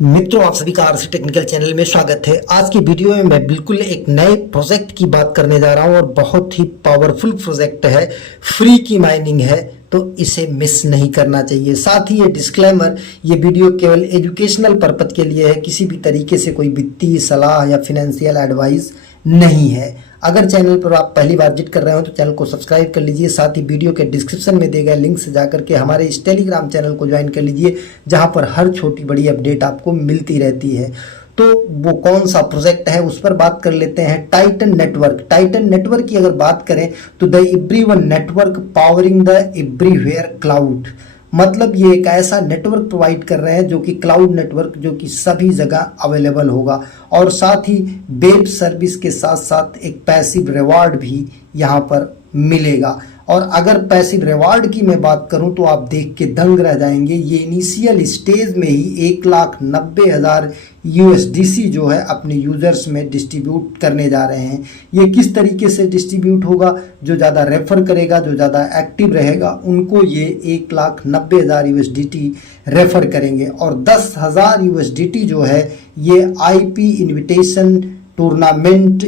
मित्रों, आप सभी का आरसी टेक्निकल चैनल में स्वागत है। आज की वीडियो में मैं बिल्कुल एक नए प्रोजेक्ट की बात करने जा रहा हूं और बहुत ही पावरफुल प्रोजेक्ट है। फ्री की माइनिंग है तो इसे मिस नहीं करना चाहिए। साथ ही ये डिस्क्लेमर, ये वीडियो केवल एजुकेशनल पर्पज के लिए है, किसी भी तरीके से कोई वित्तीय सलाह या फिनेंशियल एडवाइस नहीं है। अगर चैनल पर आप पहली बार विजिट कर रहे हो तो चैनल को सब्सक्राइब कर लीजिए। साथ ही वीडियो के डिस्क्रिप्शन में दिए गए लिंक से जाकर के हमारे इस टेलीग्राम चैनल को ज्वाइन कर लीजिए, जहां पर हर छोटी बड़ी अपडेट आपको मिलती रहती है। तो वो कौन सा प्रोजेक्ट है उस पर बात कर लेते हैं। Titan network. टाइटन नेटवर्क की अगर बात करें तो the everyone network powering the everywhere cloud, मतलब ये एक ऐसा नेटवर्क प्रोवाइड कर रहे हैं जो कि क्लाउड नेटवर्क, जो कि सभी जगह अवेलेबल होगा और साथ ही वेब सर्विस के साथ साथ एक पैसिव रिवार्ड भी यहाँ पर मिलेगा। और अगर पैसिव रिवार्ड की मैं बात करूं तो आप देख के दंग रह जाएंगे। ये इनिशियल स्टेज में ही 1,90,000 USDC जो है अपने यूजर्स में डिस्ट्रीब्यूट करने जा रहे हैं। ये किस तरीके से डिस्ट्रीब्यूट होगा? जो ज़्यादा रेफर करेगा, जो ज़्यादा एक्टिव रहेगा, उनको ये 1,90,000 USDT रेफर करेंगे और 10,000 USDT जो है ये IP इन्विटेशन टूर्नामेंट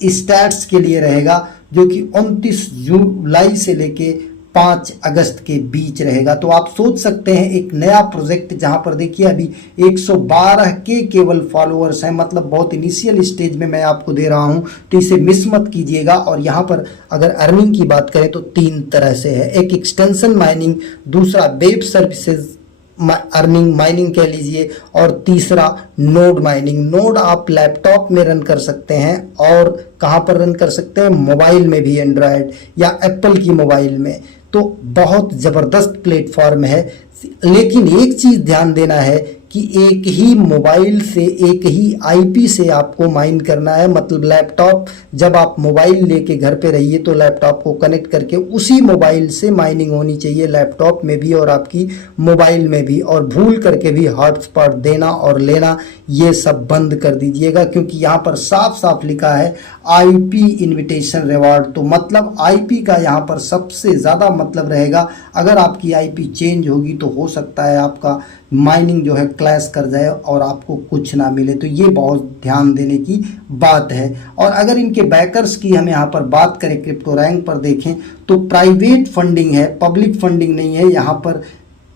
स्टैट्स के लिए रहेगा, जो कि 29 जुलाई से लेके 5 अगस्त के बीच रहेगा। तो आप सोच सकते हैं एक नया प्रोजेक्ट, जहां पर देखिए अभी 112 के केवल फॉलोअर्स हैं, मतलब बहुत इनिशियल स्टेज में मैं आपको दे रहा हूं, तो इसे मिस मत कीजिएगा। और यहां पर अगर अर्निंग की बात करें तो 3 तरह से है। एक एक्सटेंशन माइनिंग, दूसरा वेब सर्विसेज अर्निंग माइनिंग कह लीजिए, और तीसरा नोड माइनिंग। नोड आप लैपटॉप में रन कर सकते हैं और कहां पर रन कर सकते हैं? मोबाइल में भी, एंड्रॉयड या एप्पल की मोबाइल में। तो बहुत ज़बरदस्त प्लेटफॉर्म है। लेकिन एक चीज़ ध्यान देना है कि एक ही मोबाइल से, एक ही IP से आपको माइन करना है। मतलब लैपटॉप, जब आप मोबाइल लेके घर पे रहिए तो लैपटॉप को कनेक्ट करके उसी मोबाइल से माइनिंग होनी चाहिए, लैपटॉप में भी और आपकी मोबाइल में भी। और भूल करके भी हॉटस्पॉट देना और लेना ये सब बंद कर दीजिएगा, क्योंकि यहाँ पर साफ साफ लिखा है IP इन्विटेशन रिवार्ड। तो मतलब IP का यहाँ पर सबसे ज़्यादा मतलब रहेगा। अगर आपकी IP चेंज होगी तो हो सकता है आपका माइनिंग जो है क्लैश कर जाए और आपको कुछ ना मिले। तो ये बहुत ध्यान देने की बात है। और अगर इनके बैकर्स की हम यहाँ पर बात करें, क्रिप्टो रैंक पर देखें तो प्राइवेट फंडिंग है, पब्लिक फंडिंग नहीं है। यहाँ पर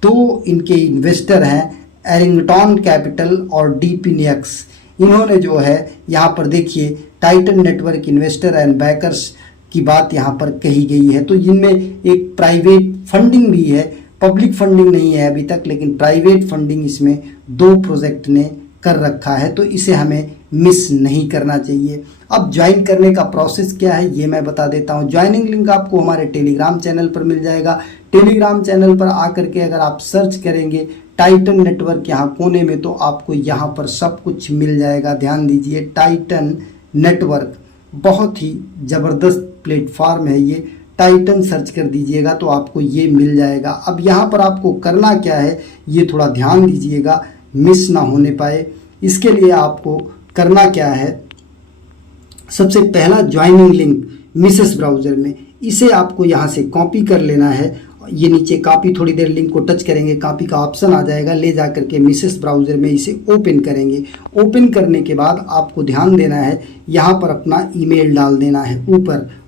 2 इनके इन्वेस्टर हैं, एरिंगटन कैपिटल और DPNX। इन्होंने जो है यहाँ पर देखिए Titan network investor and bakers की बात यहाँ पर कही गई है। तो इनमें एक प्राइवेट फंडिंग भी है, पब्लिक फंडिंग नहीं है अभी तक, लेकिन प्राइवेट फंडिंग इसमें 2 प्रोजेक्ट ने कर रखा है। तो इसे हमें मिस नहीं करना चाहिए। अब ज्वाइन करने का प्रोसेस क्या है ये मैं बता देता हूँ। ज्वाइनिंग लिंक आपको हमारे टेलीग्राम चैनल पर मिल जाएगा। टेलीग्राम चैनल पर आकर के अगर आप सर्च करेंगे टाइटन नेटवर्क यहाँ कोने में, तो आपको यहाँ पर सब कुछ मिल जाएगा। ध्यान दीजिए, टाइटन नेटवर्क बहुत ही ज़बरदस्त प्लेटफॉर्म है ये। टाइटन सर्च कर दीजिएगा तो आपको ये मिल जाएगा। अब यहाँ पर आपको करना क्या है ये थोड़ा ध्यान दीजिएगा, मिस ना होने पाए। इसके लिए आपको करना क्या है, सबसे पहला ज्वाइनिंग लिंक मिसेस ब्राउज़र में, इसे आपको यहाँ से कॉपी कर लेना है। ये नीचे कॉपी, थोड़ी देर लिंक को टच करेंगे, कॉपी का ऑप्शन आ जाएगा, ले जा करके मिसेस ब्राउज़र में इसे ओपन करेंगे। ओपन करने के बाद आपको ध्यान देना है, यहाँ पर अपना ईमेल डाल देना है,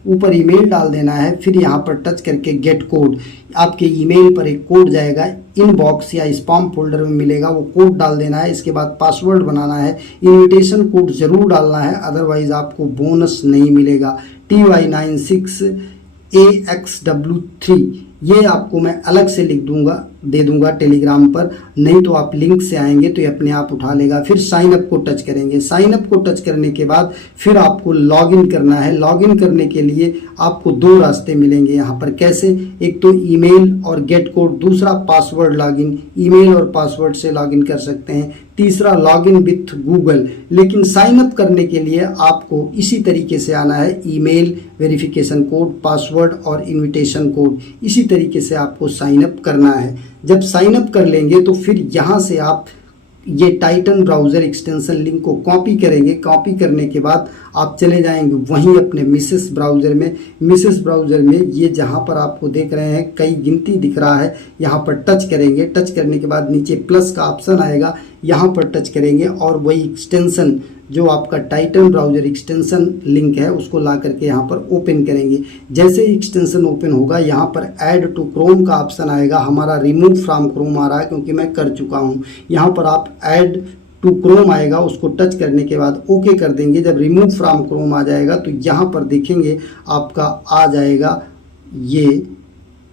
ऊपर ईमेल डाल देना है। फिर यहाँ पर टच करके गेट कोड, आपके ईमेल पर एक कोड जाएगा, इनबॉक्स या स्पैम फोल्डर में मिलेगा, वो कोड डाल देना है। इसके बाद पासवर्ड बनाना है, इन्विटेशन कोड जरूर डालना है, अदरवाइज आपको बोनस नहीं मिलेगा। TY96AXW3 ये आपको मैं अलग से लिख दूंगा, दे दूंगा टेलीग्राम पर, नहीं तो आप लिंक से आएंगे तो ये अपने आप उठा लेगा। फिर साइन अप को टच करेंगे। साइन अप को टच करने के बाद फिर आपको लॉगिन करना है। लॉगिन करने के लिए आपको 2 रास्ते मिलेंगे यहाँ पर। कैसे? एक तो ईमेल और गेट कोड, दूसरा पासवर्ड लॉगिन, ईमेल और पासवर्ड से लॉगिन कर सकते हैं, तीसरा लॉगिन विथ गूगल। लेकिन साइन अप करने के लिए आपको इसी तरीके से आना है, ईमेल, वेरिफिकेशन कोड, पासवर्ड और इन्विटेशन कोड, इसी तरीके से आपको साइन अप करना है। जब साइन अप कर लेंगे तो फिर यहाँ से आप ये टाइटन ब्राउज़र एक्सटेंशन लिंक को कॉपी करेंगे। कॉपी करने के बाद आप चले जाएंगे वहीं अपने मिसेस ब्राउज़र में। मिसेस ब्राउज़र में ये जहाँ पर आपको देख रहे हैं कई गिनती दिख रहा है, यहाँ पर टच करेंगे। टच करने के बाद नीचे प्लस का ऑप्शन आएगा, यहाँ पर टच करेंगे और वही एक्सटेंशन जो आपका टाइटन ब्राउज़र एक्सटेंशन लिंक है उसको ला करके यहाँ पर ओपन करेंगे। जैसे ही एक्सटेंशन ओपन होगा यहाँ पर ऐड टू क्रोम का ऑप्शन आएगा। हमारा रिमूव फ्रॉम क्रोम आ रहा है क्योंकि मैं कर चुका हूँ। यहाँ पर आप ऐड टू क्रोम आएगा, उसको टच करने के बाद ओके कर देंगे। जब रिमूव फ्रॉम क्रोम आ जाएगा तो यहाँ पर देखेंगे आपका आ जाएगा ये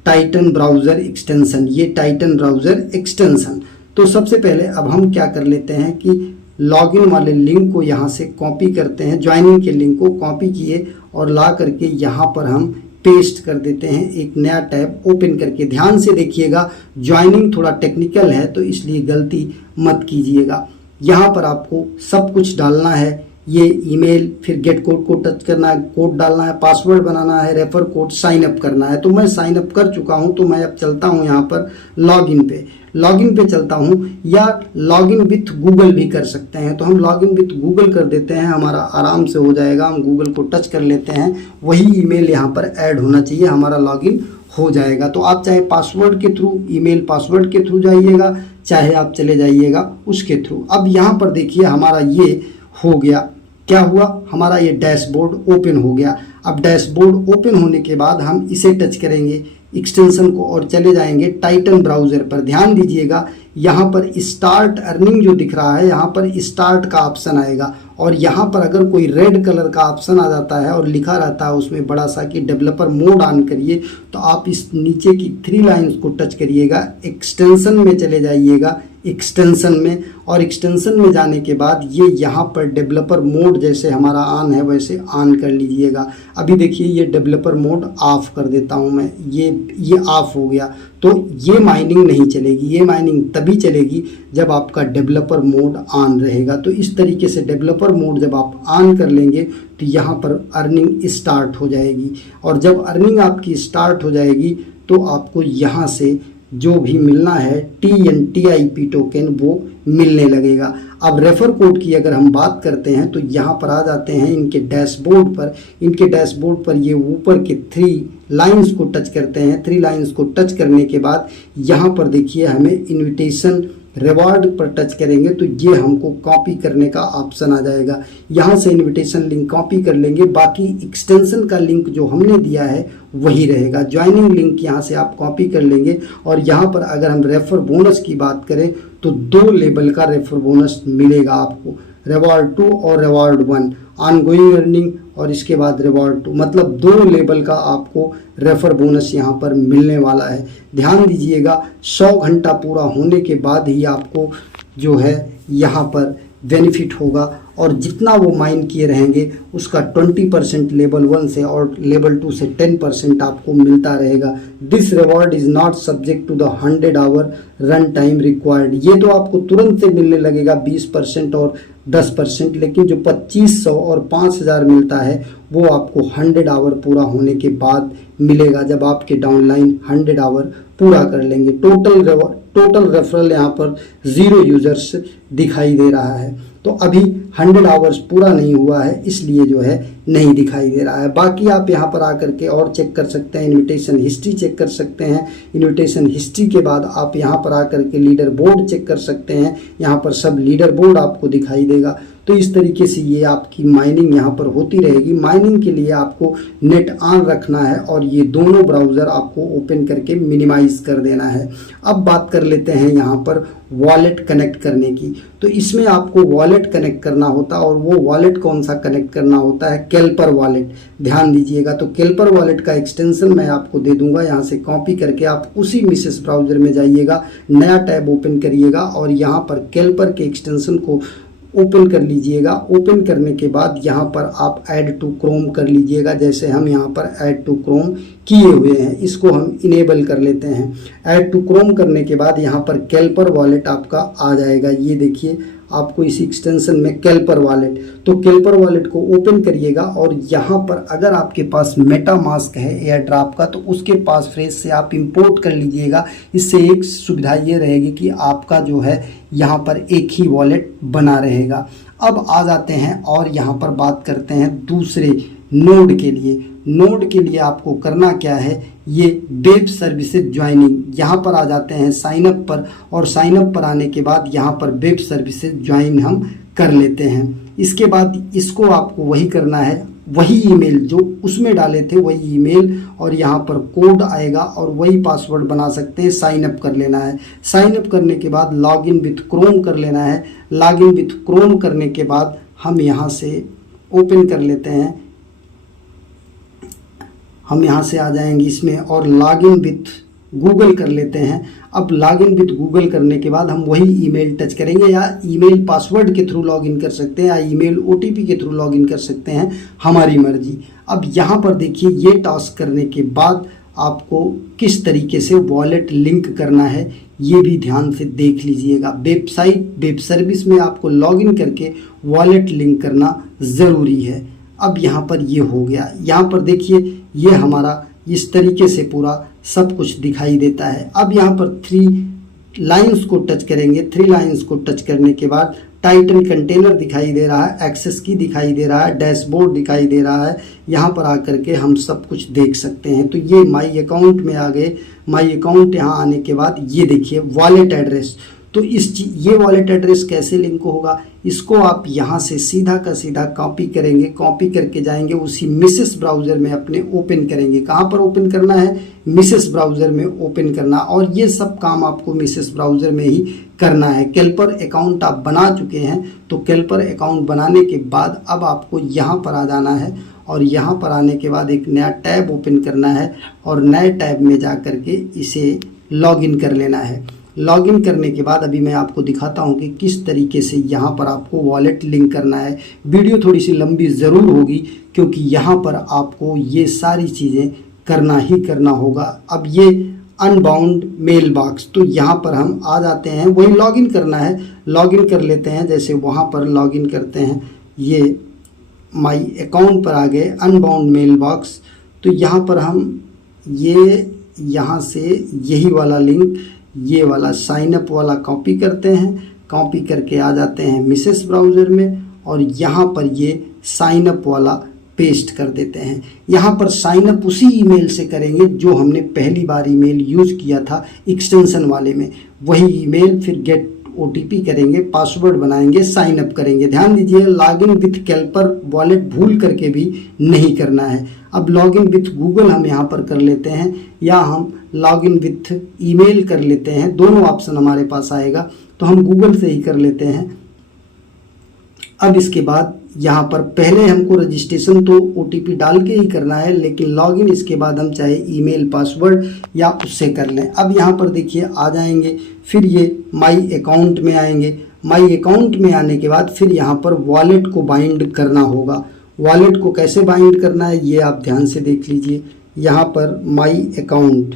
टाइटन ब्राउज़र एक्सटेंशन, ये टाइटन ब्राउज़र एक्सटेंशन। तो सबसे पहले अब हम क्या कर लेते हैं कि लॉगिन वाले लिंक को यहाँ से कॉपी करते हैं, ज्वाइनिंग के लिंक को कॉपी किए और ला करके यहाँ पर हम पेस्ट कर देते हैं, एक नया टैब ओपन करके। ध्यान से देखिएगा, ज्वाइनिंग थोड़ा टेक्निकल है तो इसलिए गलती मत कीजिएगा। यहाँ पर आपको सब कुछ डालना है, ये ईमेल, फिर गेट कोड को टच करना है, कोड डालना है, पासवर्ड बनाना है, रेफर कोड, साइन अप करना है। तो मैं साइन अप कर चुका हूँ तो मैं अब चलता हूँ यहाँ पर लॉगिन पे चलता हूँ, या लॉगिन विथ गूगल भी कर सकते हैं। तो हम लॉगिन विथ गूगल कर देते हैं, हमारा आराम से हो जाएगा। हम गूगल को टच कर लेते हैं, वही ईमेल यहाँ पर ऐड होना चाहिए, हमारा लॉगिन हो जाएगा। तो आप चाहे पासवर्ड के थ्रू, ईमेल पासवर्ड के थ्रू जाइएगा, चाहे आप चले जाइएगा उसके थ्रू। अब यहाँ पर देखिए हमारा ये हो गया। क्या हुआ, हमारा ये डैशबोर्ड ओपन हो गया। अब डैशबोर्ड ओपन होने के बाद हम इसे टच करेंगे एक्सटेंशन को और चले जाएंगे टाइटन ब्राउज़र पर। ध्यान दीजिएगा यहाँ पर स्टार्ट अर्निंग जो दिख रहा है, यहाँ पर स्टार्ट का ऑप्शन आएगा और यहाँ पर अगर कोई रेड कलर का ऑप्शन आ जाता है और लिखा रहता है उसमें बड़ा सा कि डेवलपर मोड ऑन करिए, तो आप इस नीचे की 3 लाइंस को टच करिएगा, एक्सटेंशन में चले जाइएगा, एक्सटेंशन में, और एक्सटेंशन में जाने के बाद ये यहाँ पर डेवलपर मोड जैसे हमारा ऑन है वैसे ऑन कर लीजिएगा। अभी देखिए ये डेवलपर मोड ऑफ कर देता हूँ मैं, ये ऑफ हो गया। तो ये माइनिंग नहीं चलेगी, ये माइनिंग तभी चलेगी जब आपका डेवलपर मोड ऑन रहेगा। तो इस तरीके से डेवलपर मोड जब आप ऑन कर लेंगे तो यहाँ पर अर्निंग स्टार्ट हो जाएगी, और जब अर्निंग आपकी स्टार्ट हो जाएगी तो आपको यहाँ से जो भी मिलना है TNTIP टोकन वो मिलने लगेगा। अब रेफर कोड की अगर हम बात करते हैं तो यहाँ पर आ जाते हैं इनके डैशबोर्ड पर। इनके डैशबोर्ड पर ये ऊपर के 3 लाइंस को टच करते हैं। 3 लाइंस को टच करने के बाद यहाँ पर देखिए हमें इनविटेशन रिवार्ड पर टच करेंगे तो ये हमको कॉपी करने का ऑप्शन आ जाएगा। यहाँ से इनविटेशन लिंक कॉपी कर लेंगे, बाकी एक्सटेंशन का लिंक जो हमने दिया है वही रहेगा। ज्वाइनिंग लिंक यहाँ से आप कॉपी कर लेंगे और यहाँ पर अगर हम रेफर बोनस की बात करें तो 2 लेवल का रेफर बोनस मिलेगा आपको, रिवॉर्ड 2 और रिवॉर्ड 1, ऑनगोइंग अर्निंग और इसके बाद रिवॉर्ड 2, मतलब 2 लेवल का आपको रेफर बोनस यहाँ पर मिलने वाला है। ध्यान दीजिएगा 100 घंटा पूरा होने के बाद ही आपको जो है यहाँ पर बेनिफिट होगा, और जितना वो माइन किए रहेंगे उसका 20% लेवल 1 से और लेवल 2 से 10% आपको मिलता रहेगा। This reward is not subject to the 100 hour run time required. ये तो आपको तुरंत से मिलने लगेगा 20% और 10%, लेकिन जो 2500 और 5000 मिलता है वो आपको 100 आवर पूरा होने के बाद मिलेगा, जब आपके डाउनलाइन 100 आवर पूरा कर लेंगे। टोटल रेफरल यहाँ पर 0 यूजर्स दिखाई दे रहा है। तो अभी 100 आवर्स पूरा नहीं हुआ है इसलिए जो है नहीं दिखाई दे रहा है। बाकी आप यहाँ पर आकर के और चेक कर सकते हैं, इनविटेशन हिस्ट्री चेक कर सकते हैं। इनविटेशन हिस्ट्री के बाद आप यहाँ पर आकर के लीडर बोर्ड चेक कर सकते हैं, यहाँ पर सब लीडर बोर्ड आपको दिखाई देगा। तो इस तरीके से ये आपकी माइनिंग यहाँ पर होती रहेगी। माइनिंग के लिए आपको नेट ऑन रखना है और ये दोनों ब्राउज़र आपको ओपन करके मिनिमाइज कर देना है। अब बात कर लेते हैं यहाँ पर वॉलेट कनेक्ट करने की। तो इसमें आपको वॉलेट कनेक्ट करना होता है, और वो वॉलेट कौन सा कनेक्ट करना होता है, केल्पर वॉलेट। ध्यान दीजिएगा, तो केल्पर वॉलेट का एक्सटेंशन मैं आपको दे दूंगा, यहाँ से कॉपी करके आप उसी मिसेस ब्राउज़र में जाइएगा, नया टैब ओपन करिएगा और यहाँ पर केल्पर के एक्सटेंशन को ओपन कर लीजिएगा। ओपन करने के बाद यहाँ पर आप ऐड टू क्रोम कर लीजिएगा, जैसे हम यहाँ पर ऐड टू क्रोम किए हुए हैं, इसको हम इनेबल कर लेते हैं। ऐड टू क्रोम करने के बाद यहाँ पर केल्पर वॉलेट आपका आ जाएगा। ये देखिए आपको इसी एक्सटेंशन में केल्पर वॉलेट, तो केल्पर वॉलेट को ओपन करिएगा और यहाँ पर अगर आपके पास मेटा मास्क है एयर ड्रॉप का तो उसके पास फ्रेश से आप इंपोर्ट कर लीजिएगा। इससे एक सुविधा ये रहेगी कि आपका जो है यहाँ पर एक ही वॉलेट बना रहेगा। अब आ जाते हैं और यहाँ पर बात करते हैं दूसरे नोड के लिए। नोड के लिए आपको करना क्या है, ये वेब सर्विसेज ज्वाइनिंग, यहाँ पर आ जाते हैं साइन अप पर, और साइन अप पर आने के बाद यहाँ पर वेब सर्विसेज ज्वाइन हम कर लेते हैं। इसके बाद इसको आपको वही करना है, वही ईमेल जो उसमें डाले थे वही ईमेल, और यहाँ पर कोड आएगा और वही पासवर्ड बना सकते हैं, साइन अप कर लेना है। साइन अप करने के बाद लॉगिन विथ क्रोम कर लेना है। लॉगिन विथ क्रोम करने के बाद हम यहाँ से ओपन कर लेते हैं, हम यहाँ से आ जाएंगे इसमें और लॉगिन विथ गूगल कर लेते हैं। अब लॉगिन विथ गूगल करने के बाद हम वही ईमेल टच करेंगे, या ईमेल पासवर्ड के थ्रू लॉगिन कर सकते हैं, या ईमेल ओटीपी के थ्रू लॉगिन कर सकते हैं, हमारी मर्जी। अब यहाँ पर देखिए ये टास्क करने के बाद आपको किस तरीके से वॉलेट लिंक करना है ये भी ध्यान से देख लीजिएगा। वेबसाइट वेब सर्विस में आपको लॉगिन करके वॉलेट लिंक करना ज़रूरी है। अब यहाँ पर ये हो गया, यहाँ पर देखिए ये हमारा इस तरीके से पूरा सब कुछ दिखाई देता है। अब यहाँ पर 3 लाइंस को टच करेंगे। 3 लाइंस को टच करने के बाद टाइटल कंटेनर दिखाई दे रहा है, एक्सेस की दिखाई दे रहा है, डैशबोर्ड दिखाई दे रहा है। यहाँ पर आकर के हम सब कुछ देख सकते हैं। तो ये माई अकाउंट में आ गए। माई अकाउंट यहाँ आने के बाद ये देखिए वॉलेट एड्रेस। तो ये वॉलेट एड्रेस कैसे लिंक होगा, इसको आप यहाँ से सीधा का सीधा कॉपी करेंगे, कॉपी करके जाएंगे उसी मिसेस ब्राउज़र में अपने ओपन करेंगे। कहाँ पर ओपन करना है, मिसेस ब्राउज़र में ओपन करना, और ये सब काम आपको मिसेस ब्राउज़र में ही करना है। कैल्पर अकाउंट आप बना चुके हैं, तो कैल्पर अकाउंट बनाने के बाद अब आपको यहाँ पर आ जाना है, और यहाँ पर आने के बाद एक नया टैब ओपन करना है, और नए टैब में जा कर के इसे लॉगिन कर लेना है। लॉगिन करने के बाद अभी मैं आपको दिखाता हूँ कि किस तरीके से यहाँ पर आपको वॉलेट लिंक करना है। वीडियो थोड़ी सी लंबी ज़रूर होगी क्योंकि यहाँ पर आपको ये सारी चीज़ें करना ही करना होगा। अब ये अनबाउंड मेल बॉक्स, तो यहाँ पर हम आ जाते हैं, वही लॉगिन करना है, लॉगिन कर लेते हैं। जैसे वहाँ पर लॉगिन करते हैं, ये माई अकाउंट पर आ गए, अनबाउंड मेल बॉक्स। तो यहाँ पर हम ये यहाँ से यही वाला लिंक, ये वाला साइन अप वाला कॉपी करते हैं, कॉपी करके आ जाते हैं मिसेस ब्राउज़र में, और यहाँ पर ये साइन अप वाला पेस्ट कर देते हैं। यहाँ पर साइन अप उसी ईमेल से करेंगे जो हमने पहली बार ईमेल यूज़ किया था एक्सटेंशन वाले में, वही ईमेल, फिर गेट ओटीपी करेंगे, पासवर्ड बनाएंगे, साइन अप करेंगे। ध्यान दीजिए लॉगिन विथ कैल्पर वॉलेट भूल करके भी नहीं करना है। अब लॉगिन विथ गूगल हम यहाँ पर कर लेते हैं, या हम लॉगिन विथ ईमेल कर लेते हैं, दोनों ऑप्शन हमारे पास आएगा, तो हम गूगल से ही कर लेते हैं। अब इसके बाद यहाँ पर पहले हमको रजिस्ट्रेशन तो ओटीपी डाल के ही करना है, लेकिन लॉगिन इसके बाद हम चाहे ईमेल पासवर्ड या उससे कर लें। अब यहाँ पर देखिए आ जाएंगे, फिर ये माई अकाउंट में आएंगे। माई अकाउंट में आने के बाद फिर यहाँ पर वॉलेट को बाइंड करना होगा। वॉलेट को कैसे बाइंड करना है ये आप ध्यान से देख लीजिए। यहाँ पर माई अकाउंट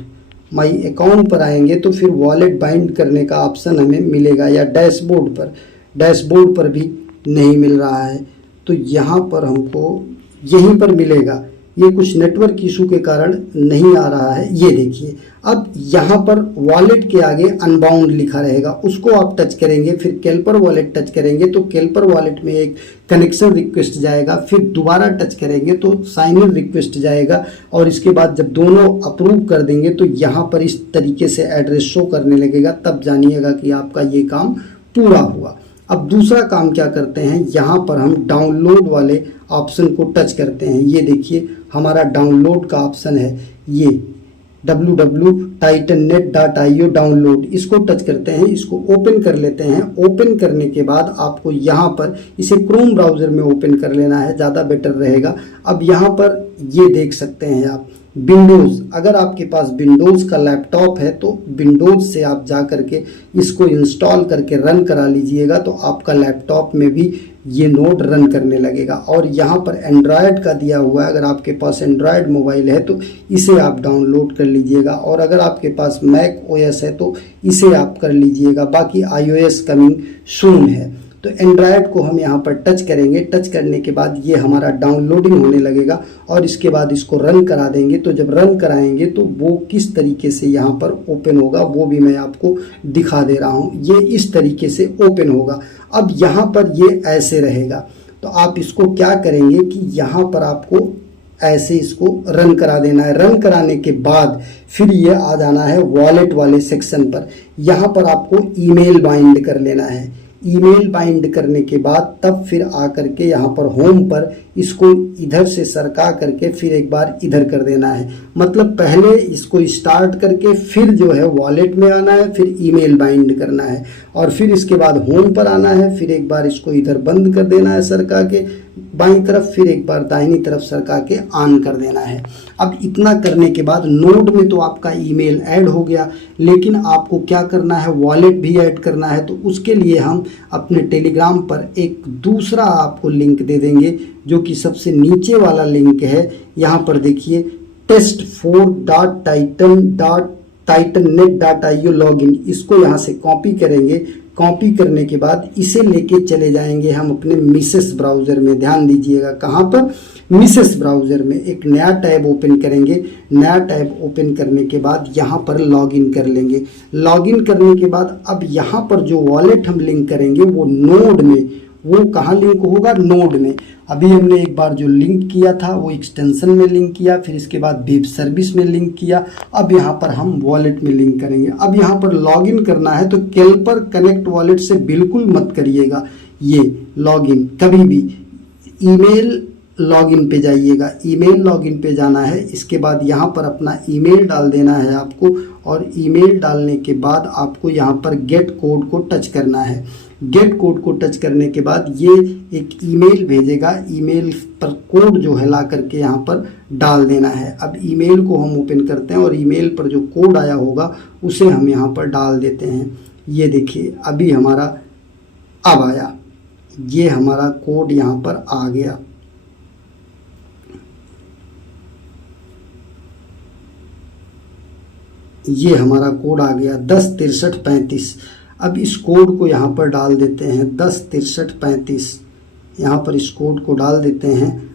पर आएंगे तो फिर वॉलेट बाइंड करने का ऑप्शन हमें मिलेगा, या डैशबोर्ड पर भी नहीं मिल रहा है, तो यहाँ पर हमको यहीं पर मिलेगा। ये कुछ नेटवर्क इशू के कारण नहीं आ रहा है, ये देखिए। अब यहाँ पर वॉलेट के आगे अनबाउंड लिखा रहेगा, उसको आप टच करेंगे, फिर कैल्पर वॉलेट टच करेंगे तो कैल्पर वॉलेट में एक कनेक्शन रिक्वेस्ट जाएगा, फिर दोबारा टच करेंगे तो साइन इन रिक्वेस्ट जाएगा, और इसके बाद जब दोनों अप्रूव कर देंगे तो यहाँ पर इस तरीके से एड्रेस शो करने लगेगा, तब जानिएगा कि आपका ये काम पूरा हुआ। अब दूसरा काम क्या करते हैं, यहाँ पर हम डाउनलोड वाले ऑप्शन को टच करते हैं। ये देखिए हमारा डाउनलोड का ऑप्शन है, ये www.titannet.io डाउनलोड, इसको टच करते हैं, इसको ओपन कर लेते हैं। ओपन करने के बाद आपको यहाँ पर इसे क्रोम ब्राउज़र में ओपन कर लेना है, ज़्यादा बेटर रहेगा। अब यहाँ पर ये देख सकते हैं आप विंडोज़, अगर आपके पास विंडोज़ का लैपटॉप है तो विंडोज़ से आप जा करके इसको इंस्टॉल करके रन करा लीजिएगा, तो आपका लैपटॉप में भी ये नोड रन करने लगेगा। और यहाँ पर एंड्रॉयड का दिया हुआ है, अगर आपके पास एंड्रॉयड मोबाइल है तो इसे आप डाउनलोड कर लीजिएगा, और अगर आपके पास मैक ओएस है तो इसे आप कर लीजिएगा। बाकी iOS कमिंग सून है। तो एंड्रॉयड को हम यहाँ पर टच करेंगे, टच करने के बाद ये हमारा डाउनलोडिंग होने लगेगा, और इसके बाद इसको रन करा देंगे। तो जब रन कराएंगे तो वो किस तरीके से यहाँ पर ओपन होगा वो भी मैं आपको दिखा दे रहा हूँ। ये इस तरीके से ओपन होगा। अब यहाँ पर ये ऐसे रहेगा, तो आप इसको क्या करेंगे कि यहाँ पर आपको ऐसे इसको रन करा देना है। रन कराने के बाद फिर ये आ जाना है वॉलेट वाले सेक्शन पर। यहाँ पर आपको ईमेल बाइंड कर लेना है। ईमेल बाइंड करने के बाद तब फिर आकर के यहाँ पर होम पर इसको इधर से सरका करके फिर एक बार इधर कर देना है। मतलब पहले इसको स्टार्ट करके फिर जो है वॉलेट में आना है, फिर ईमेल बाइंड करना है और फिर इसके बाद होम पर आना है। फिर एक बार इसको इधर बंद कर देना है सरका के बाईं तरफ, फिर एक बार दाहिनी तरफ सरका के ऑन कर देना है। अब इतना करने के बाद नोड में तो आपका ईमेल ऐड हो गया, लेकिन आपको क्या करना है, वॉलेट भी ऐड करना है। तो उसके लिए हम अपने टेलीग्राम पर एक दूसरा आपको लिंक दे देंगे, जो कि सबसे नीचे वाला लिंक है। यहाँ पर देखिए test4.titannet.io लॉगिन, इसको यहाँ से कॉपी करेंगे। कॉपी करने के बाद इसे लेके चले जाएंगे हम अपने मिसेस ब्राउज़र में। ध्यान दीजिएगा कहाँ पर, मिसेस ब्राउज़र में एक नया टैब ओपन करेंगे। नया टैब ओपन करने के बाद यहाँ पर लॉगिन कर लेंगे। लॉगिन करने के बाद अब यहाँ पर जो वॉलेट हम लिंक करेंगे वो नोड में, वो कहाँ लिंक होगा, नोड में। अभी हमने एक बार जो लिंक किया था वो एक्सटेंशन में लिंक किया, फिर इसके बाद वेब सर्विस में लिंक किया। अब यहाँ पर हम वॉलेट में लिंक करेंगे। अब यहाँ पर लॉगिन करना है तो केल्पर कनेक्ट वॉलेट से बिल्कुल मत करिएगा ये लॉगिन कभी भी। ईमेल लॉगिन पे जाइएगा, ईमेल लॉगिन पे जाना है। इसके बाद यहाँ पर अपना ईमेल डाल देना है आपको, और ईमेल डालने के बाद आपको यहाँ पर गेट कोड को टच करना है। गेट कोड को टच करने के बाद ये एक ईमेल भेजेगा। ईमेल पर कोड जो है ला करके यहाँ पर डाल देना है। अब ईमेल को हम ओपन करते हैं और ईमेल पर जो कोड आया होगा उसे हम यहाँ पर डाल देते हैं। ये देखिए अभी हमारा अब आया, ये हमारा कोड यहाँ पर आ गया। ये हमारा कोड आ गया 106335। अब इस कोड को यहाँ पर डाल देते हैं 106335। यहाँ पर इस कोड को डाल देते हैं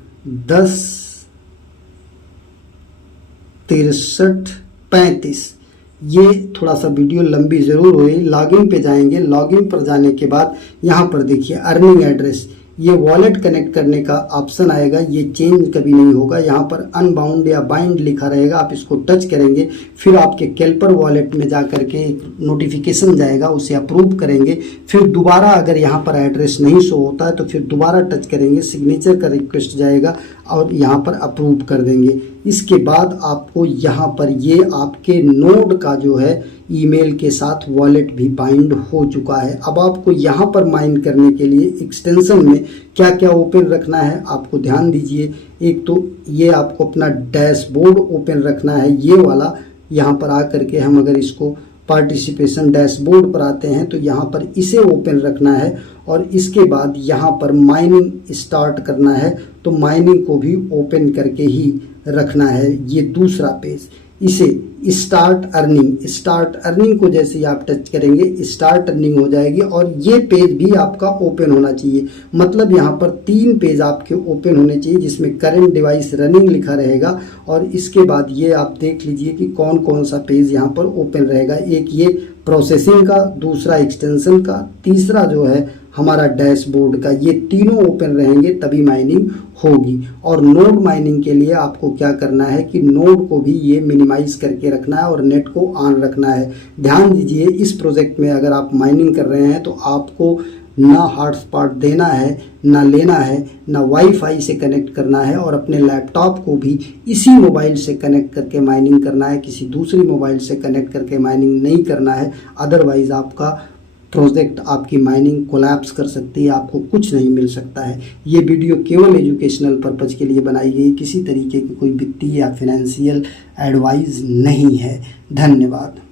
106335। ये थोड़ा सा वीडियो लंबी ज़रूर हुई। लॉगिन पे जाएंगे। लॉगिन पर जाने के बाद यहाँ पर देखिए अर्निंग एड्रेस, ये वॉलेट कनेक्ट करने का ऑप्शन आएगा। ये चेंज कभी नहीं होगा। यहाँ पर अनबाउंड या बाइंड लिखा रहेगा, आप इसको टच करेंगे। फिर आपके केल्पर वॉलेट में जा करके एक नोटिफिकेशन जाएगा, उसे अप्रूव करेंगे। फिर दोबारा अगर यहाँ पर एड्रेस नहीं शो होता है तो फिर दोबारा टच करेंगे, सिग्नेचर का रिक्वेस्ट जाएगा और यहाँ पर अप्रूव कर देंगे। इसके बाद आपको यहाँ पर ये आपके नोड का जो है ईमेल के साथ वॉलेट भी बाइंड हो चुका है। अब आपको यहाँ पर माइन करने के लिए एक्सटेंशन में क्या क्या ओपन रखना है आपको ध्यान दीजिए। एक तो ये आपको अपना डैशबोर्ड ओपन रखना है, ये वाला। यहाँ पर आकर के हम अगर इसको पार्टिसिपेशन डैशबोर्ड पर आते हैं तो यहाँ पर इसे ओपन रखना है। और इसके बाद यहाँ पर माइनिंग स्टार्ट करना है, तो माइनिंग को भी ओपन करके ही रखना है। ये दूसरा पेज, इसे स्टार्ट अर्निंग को जैसे ही आप टच करेंगे स्टार्ट अर्निंग हो जाएगी और ये पेज भी आपका ओपन होना चाहिए। मतलब यहाँ पर 3 पेज आपके ओपन होने चाहिए जिसमें करंट डिवाइस रनिंग लिखा रहेगा। और इसके बाद ये आप देख लीजिए कि कौन कौन सा पेज यहाँ पर ओपन रहेगा। एक ये प्रोसेसिंग का, दूसरा एक्सटेंशन का, तीसरा जो है हमारा डैशबोर्ड का। ये तीनों ओपन रहेंगे तभी माइनिंग होगी। और नोड माइनिंग के लिए आपको क्या करना है कि नोड को भी ये मिनिमाइज करके रखना है और नेट को ऑन रखना है। ध्यान दीजिए इस प्रोजेक्ट में अगर आप माइनिंग कर रहे हैं तो आपको ना हॉटस्पॉट देना है, ना लेना है, ना वाईफाई से कनेक्ट करना है और अपने लैपटॉप को भी इसी मोबाइल से कनेक्ट करके माइनिंग करना है। किसी दूसरी मोबाइल से कनेक्ट करके माइनिंग नहीं करना है, अदरवाइज़ आपका प्रोजेक्ट, आपकी माइनिंग कोलैप्स कर सकती है, आपको कुछ नहीं मिल सकता है। ये वीडियो केवल एजुकेशनल पर्पज़ के लिए बनाई गई, किसी तरीके की कोई वित्तीय या फिनेंशियल एडवाइस नहीं है। धन्यवाद।